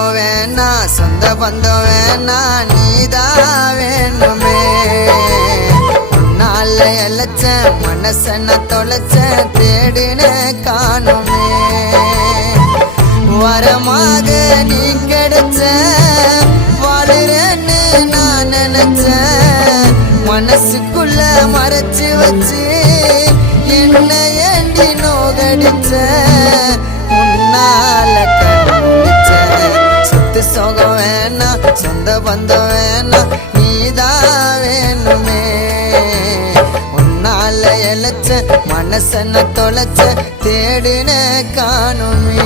வேணா சொந்த பந்தம் வேணா நீதான் வேணுமே. உன்னால எழச்ச மனசன தொலைச்ச தேடின காணுமே. வரமாக நீ கிடைச்ச வாழுறேன்னு நான் நினைச்சேன். மனசுக்குள்ள மறைச்சு வச்சு என்ன ஏண்டி நோகடிச்ச. உன்னால சோகம் வேணா சொந்த பந்தம் வேணா நீதான் வேணுமே. உன்னால எழச்ச மனசன தொலைச்ச தேடின காணுமே.